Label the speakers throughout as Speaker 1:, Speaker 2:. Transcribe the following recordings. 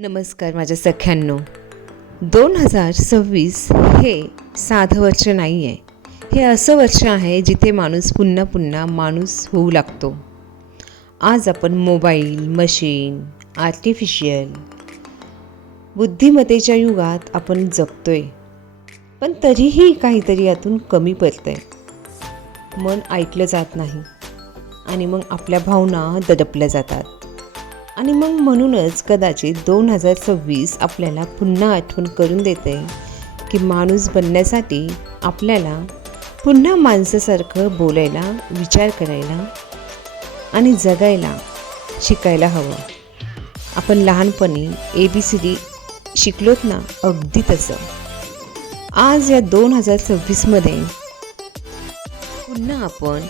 Speaker 1: नमस्कार माझ्या सख्यांनो. दोन हजार सव्वीस हे साधं वर्ष नाही आहे हे असं वर्ष आहे जिथे माणूस पुन्हा पुन्हा माणूस होऊ लागतो. आज आपण मोबाईल मशीन आर्टिफिशियल बुद्धिमत्तेच्या युगात आपण जगतो आहे पण तरीही काहीतरी यातून कमी पडतं आहे मन ऐकलं जात नाही आणि मग आपल्या भावना दडपल्या जातात. आणि मग म्हणूनच कदाचित दोन हजार सव्वीस आपल्याला पुन्हा आठवण करून देते की माणूस बनण्यासाठी आपल्याला पुन्हा माणसासारखं बोलायला विचार करायला आणि जगायला शिकायला हवं. आपण लहानपणी ए बी सी डी शिकलोत ना अगदी तसं. आज या दोन हजार सव्वीसमध्ये पुन्हा आपण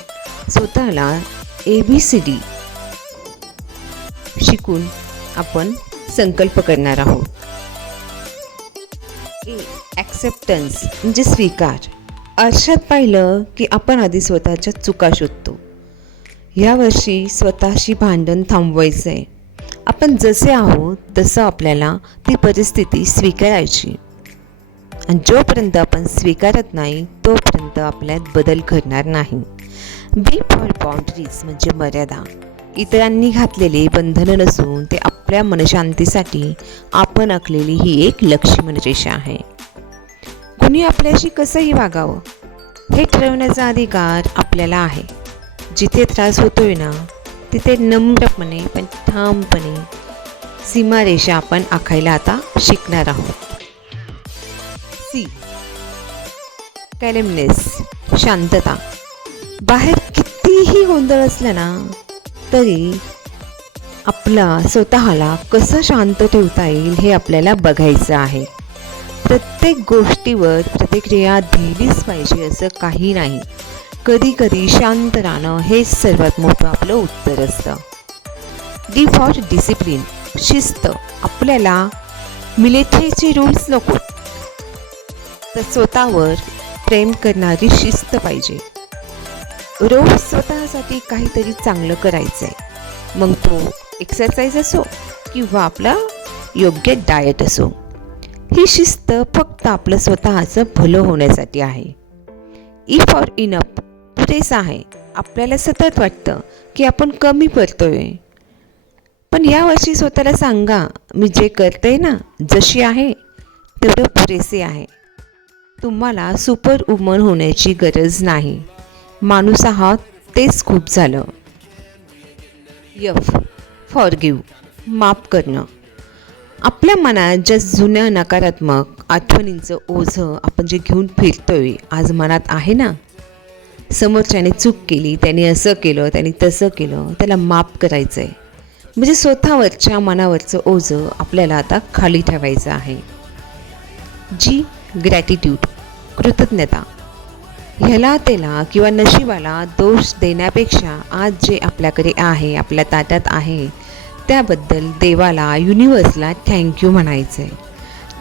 Speaker 1: स्वतःला ए बी सी डी शिकून आपण संकल्प करणार आहोत. ए ॲक्सेप्टन्स म्हणजे स्वीकार. आरशात पाहिलं की आपण आधी स्वतःच्या चुका शोधतो. यावर्षी स्वतःशी भांडण थांबवायचं आहे आपण जसे आहोत तसं आपल्याला ती परिस्थिती स्वीकारायची. आणि जोपर्यंत आपण स्वीकारत नाही तोपर्यंत आपल्यात बदल घडणार नाही. बी फॉर बाउंड्रीज म्हणजे मर्यादा. इतरांनी घातलेले बंधनं नसून ते आपल्या मनशांतीसाठी आपण आखलेली ही एक लक्ष्मण रेषा आहे. कुणी आपल्याशी कसंही वागावं हे ठरवण्याचा अधिकार आपल्याला आहे. जिथे त्रास होतोय ना तिथे नम्रपणे पण ठामपणे सीमारेषा आपण आखायला आता शिकणार आहोत. सी. कॅलेमनेस शांतता. बाहेर कितीही गोंधळ असला ना तरी आपला स्वतःला कसं शांत ठेवता येईल हे आपल्याला बघायचं आहे. प्रत्येक गोष्टीवर प्रतिक्रिया दिलीच पाहिजे असं काही नाही. कधी कधी शांत राहणं हेच सर्वात मोठं आपलं उत्तर असतं. डी फॉर डिसिप्लिन शिस्त आपल्याला मिलिटरीचे रूल्स नको. तर स्वतःवर प्रेम करणारी शिस्त पाहिजे. रोज स्वतःसाठी काहीतरी चांगलं करायचं आहे मग तो एक्सरसाइज असो किंवा आपला योग्य डाएट असो ही शिस्त फक्त आपलं स्वतःचं भलं होण्यासाठी आहे. ई फॉर इनअप पुरेसं आहे. आपल्याला सतत वाटतं की आपण कमी करतोय. पण यावर्षी स्वतःला सांगा मी जे करते ना जशी आहे तेवढं पुरेसे आहे. तुम्हाला सुपर वुमन होण्याची गरज नाही. माणूस आहात तेच खूप झालं. यफ फॉर गिव्ह माफ करणं. आपल्या मनात ज्या जुन्या नकारात्मक आठवणींचं ओझं आपण जे घेऊन फिरतोय आज मनात आहे ना? समोरच्याने चूक केली त्याने असं केलं त्याने तसं केलं त्याला माफ करायचं आहे म्हणजे स्वतःवरच्या मनावरचं ओझं आपल्याला आता खाली ठेवायचं आहे. जी ग्रॅटिट्यूड कृतज्ञता. ह्याला त्याला किंवा नशिबाला दोष देण्यापेक्षा आज जे आपल्याकडे आहे आपल्या ताटात आहे त्याबद्दल देवाला युनिवर्सला थँक्यू म्हणायचं आहे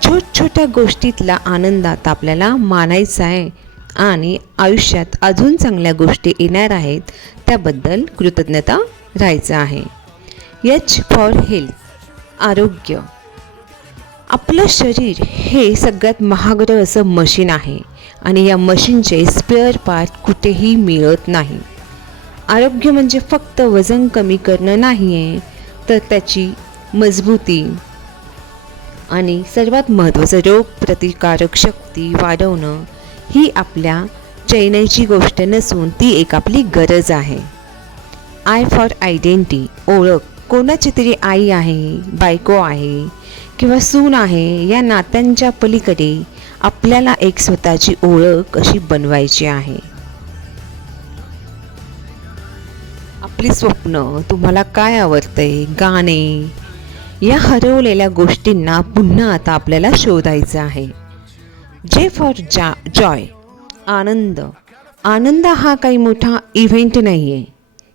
Speaker 1: छोट छोट्या गोष्टीतला आनंदात आपल्याला मानायचा आहे आणि आयुष्यात अजून चांगल्या गोष्टी येणार आहेत त्याबद्दल कृतज्ञता राहायचं आहे. यच फॉर हेल्थ आरोग्य. आपलं शरीर हे सगळ्यात महागडं असं मशीन आहे. आणि या मशीनचे स्पेअर पार्ट कुठेही मिळत नाही. आरोग्य म्हणजे फक्त वजन कमी करणं नाही आहे तर त्याची मजबूती. आणि सर्वात महत्त्वाचं रोग प्रतिकारक शक्ती वाढवणं ही आपल्या चैनीची गोष्ट नसून ती एक आपली गरज आहे. आय फॉर आयडेंटिटी ओळख कोणाची तरी आई आहे बायको आहे किंवा सून आहे या नात्यांच्या पलीकडे आपल्याला एक स्वतःची ओळख कशी बनवायची आहे? आपली स्वप्न तुम्हाला काय आवडतंय? गाणे या हरवलेल्या गोष्टींना पुन्हा आता आपल्याला शोधायचं आहे. जे फॉर जा जॉय आनंद. आनंद हा काही मोठा इव्हेंट नाही आहे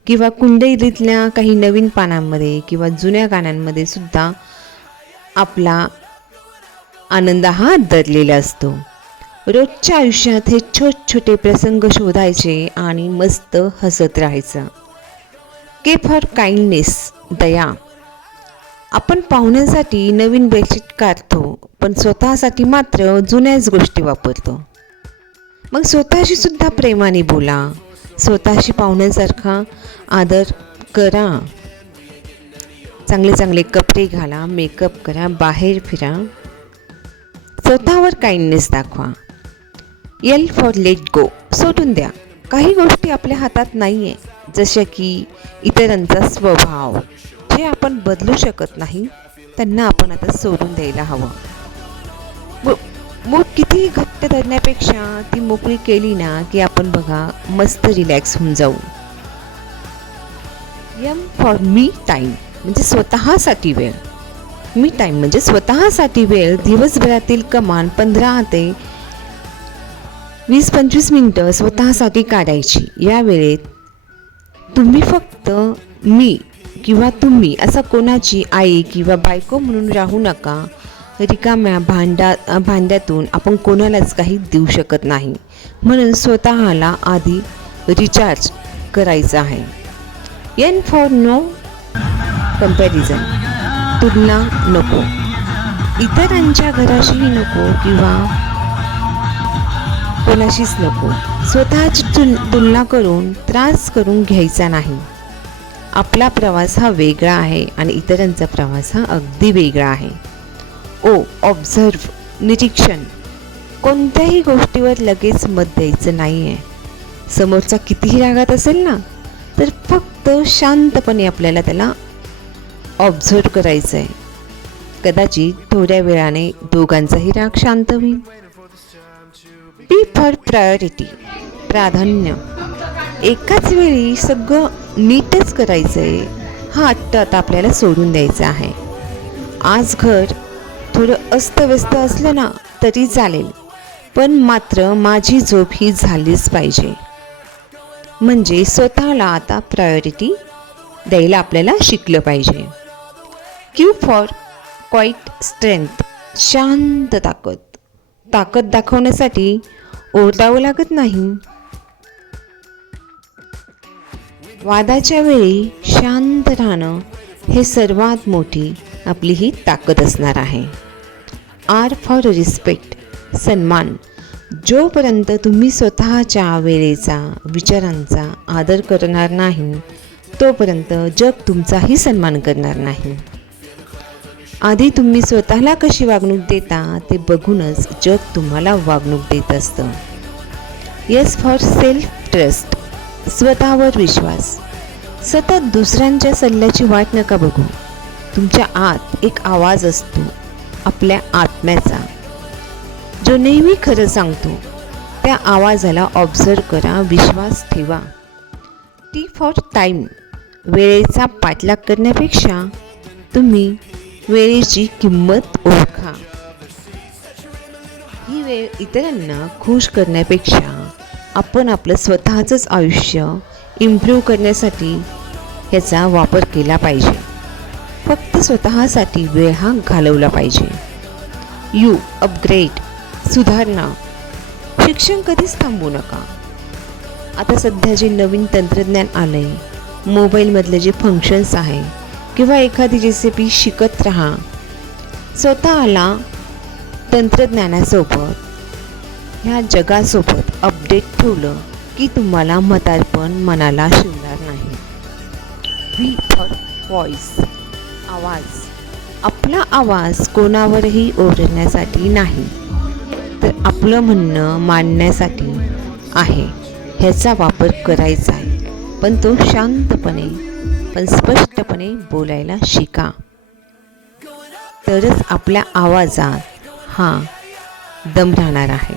Speaker 1: किंवा कुंडलीतल्या काही नवीन पानांमध्ये किंवा जुन्या गाण्यांमध्ये सुद्धा आपला आनंद हा दरलेला असतो. रोजच्या आयुष्यात हे छोट छोटे प्रसंग शोधायचे आणि मस्त हसत राहायचं. के फॉर काइंडनेस दया. आपण पाहुण्यांसाठी नवीन बेडशीट काढतो पण स्वतःसाठी मात्र जुन्याच गोष्टी वापरतो. मग स्वतःशी सुद्धा प्रेमाने बोला. स्वतःशी पाहुण्यांसारखा आदर करा. चांगले चांगले कपडे घाला मेकअप करा बाहेर फिरा. स्वतःवर काइंडनेस दाखवा. एल फॉर लेट गो सोडून द्या. काही गोष्टी आपल्या हातात नाही आहे जशा की इतरांचा स्वभाव. जे आपण बदलू शकत नाही त्यांना आपण आता सोडून द्यायला हवं. मूग कितीही घट्ट धरण्यापेक्षा ती मोकळी केली ना की आपण बघा मस्त रिलॅक्स होऊन जाऊ. यम फॉर मी टाईम म्हणजे स्वतःसाठी वेळ. मी टाईम म्हणजे स्वतःसाठी वेळ दिवसभरातील कमान पंधरा ते वीस पंचवीस मिनटं स्वतःसाठी काढायची. या वेळेत तुम्ही फक्त मी किंवा तुम्ही असा कोणाची आई किंवा बायको म्हणून राहू नका. रिकाम्या भांडा भांड्यातून आपण कोणालाच काही देऊ शकत नाही. म्हणून स्वतःला आधी रिचार्ज करायचं आहे. एन फॉर नो कंपॅरिझन तुलना नको. इतरांच्या घराशीही नको किंवा कोणाशीच नको. स्वतःची तुल तुलना करून त्रास करून घ्यायचा नाही. आपला प्रवास हा वेगळा आहे आणि इतरांचा प्रवास हा अगदी वेगळा आहे. ओ ऑब्झर्व निरीक्षण. कोणत्याही गोष्टीवर लगेच मत द्यायचं नाही आहे समोरचा कितीही रागात असेल ना तर फक्त शांतपणे आपल्याला त्याला ऑब्झर्व करायचं आहे कदाचित थोड्या वेळाने दोघांचाही राग शांत होईल. पी फॉर प्रायोरिटी प्राधान्य. एकाच वेळी सगळं नीटच करायचं आहे हा अट्ट आता आपल्याला सोडून द्यायचा आहे. आज घर थोडं अस्तव्यस्त असलं ना तरी चालेल. पण मात्र माझी झोप ही झालीच पाहिजे. म्हणजे स्वतःला आता प्रायोरिटी द्यायला आपल्याला शिकलं पाहिजे. Q for quiet strength. शांत ताकद. ताकद दाखवण्यासाठी ओरडावं लागत नाही. वादाच्या वेळी शांत राहणं हे सर्वात मोठी आपली ही ताकद असणार आहे. आर फॉर रिस्पेक्ट सन्मान. जोपर्यंत तुम्ही स्वतःच्या वेळेचा विचारांचा आदर करणार नाही तोपर्यंत जग तुमचाही सन्मान करणार नाही. आधी तुम्ही स्वतःला कशी वागणूक देता ते बघूनच जग तुम्हाला वागणूक देत असतं. येस फॉर सेल्फ ट्रस्ट स्वतःवर विश्वास. सतत दुसऱ्यांच्या सल्ल्याची वाट नका बघू. तुमच्या आत एक आवाज असतो आपल्या आत्म्याचा. जो नेहमी खरं सांगतो त्या आवाजाला ऑब्झर्व करा विश्वास ठेवा. टी फॉर टाईम वेळेचा पाठलाग करण्यापेक्षा तुम्ही वेळेची किंमत ओळखा. ही वेळ इतरांना खुश करण्यापेक्षा आपण आपलं स्वतःचंच आयुष्य इम्प्रूव्ह करण्यासाठी ह्याचा वापर केला पाहिजे. फक्त स्वतःसाठी वेळ हा घालवला पाहिजे. यू अपग्रेड सुधारणा. शिक्षण कधीच थांबू नका. आता सध्या जे नवीन तंत्रज्ञान आलं आहे मोबाईलमधले जे फंक्शन्स आहे किंवा एखादी रेसिपी शिकत राहा. स्वतःला तंत्रज्ञानासोबत ह्या जगासोबत अपडेट ठेवलं की तुम्हाला म्हातारपण मनाला शिवणार नाही. व्ही फॉर व्हॉइस आवाज. आपला आवाज कोणावरही ओरडण्यासाठी नाही. तर आपलं म्हणणं मांडण्यासाठी आहे. ह्याचा वापर करायचा आहे. पण तो शांतपणे पण स्पष्टपणे बोलायला शिका. तरच आपल्या आवाजात हा दम राहणार आहे.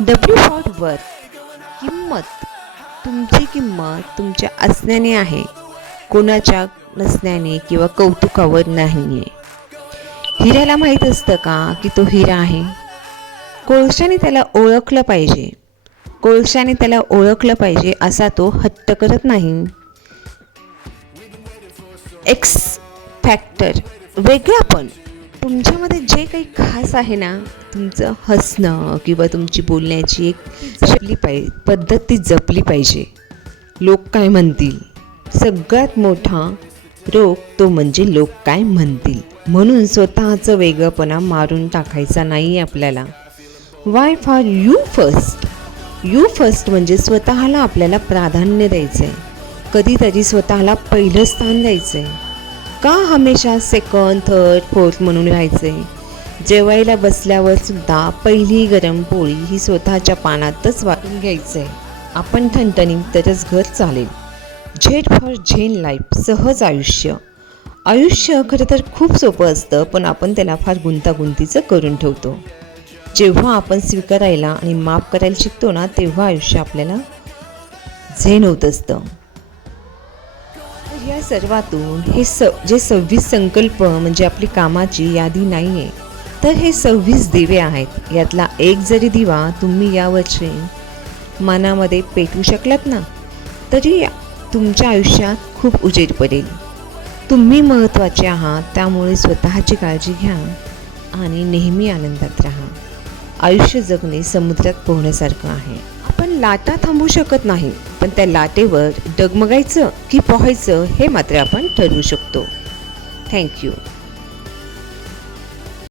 Speaker 1: डब्ल्यू फॉर किंमत तुमची किंमत तुमच्या असण्याने आहे. कोणाच्या नसण्याने किंवा कौतुकावर नाही आहे हिऱ्याला माहीत असतं का की तो हिरा आहे? कोळशाने त्याला ओळखलं पाहिजे. कोळशाने त्याला ओळखलं पाहिजे असा तो हट्ट करत नाही. एक्स फॅक्टर वेगळापण तुमच्यामध्ये जे काही खास आहे ना तुमचं हसणं किंवा तुमची बोलण्याची एक जपली पाहिजे पद्धत ती जपली पाहिजे. लोक काय म्हणतील? सगळ्यात मोठा रोग तो म्हणजे लोक काय म्हणतील? म्हणून स्वतःचं वेगळंपणा मारून टाकायचा नाही आपल्याला. Y for you first you first म्हणजे स्वतःला आपल्याला प्राधान्य द्यायचं आहे कधीतरी स्वतःला पहिलं स्थान द्यायचं आहे का हमेशा सेकंड थर्ड फोर्थ म्हणून राहायचं आहे जेवायला बसल्यावर सुद्धा पहिली गरम पोळी ही स्वतःच्या पानातच वाटून घ्यायचं आहे आपण ठणठणी तरच घर चालेल. झेड फॉर झेन लाईफ सहज आयुष्य. आयुष्य खरं तर खूप सोपं असतं पण आपण त्याला फार गुंतागुंतीचं करून ठेवतो. जेव्हा आपण स्वीकारायला आणि माफ करायला शिकतो ना तेव्हा आयुष्य आपल्याला झेन होत असतं. या सर्वातून हे स जे सव्वीस संकल्प म्हणजे आपली कामाची यादी नाही आहे तर हे सव्वीस दिवे आहेत. यातला एक जरी दिवा तुम्ही यावर्षी मनामध्ये पेटवू शकलात ना तरी तुमच्या आयुष्यात खूप उजेड पडेल. तुम्ही महत्त्वाचे आहात त्यामुळे स्वतःची काळजी घ्या आणि नेहमी आनंदात राहा. आयुष्य जगणे समुद्रात पोहण्यासारखं आहे. आपण लाटा थांबू शकत नाही. पण त्या लाटेवर डगमगायचं की पोहायचं हे मात्र आपण ठरवू शकतो. थँक्यू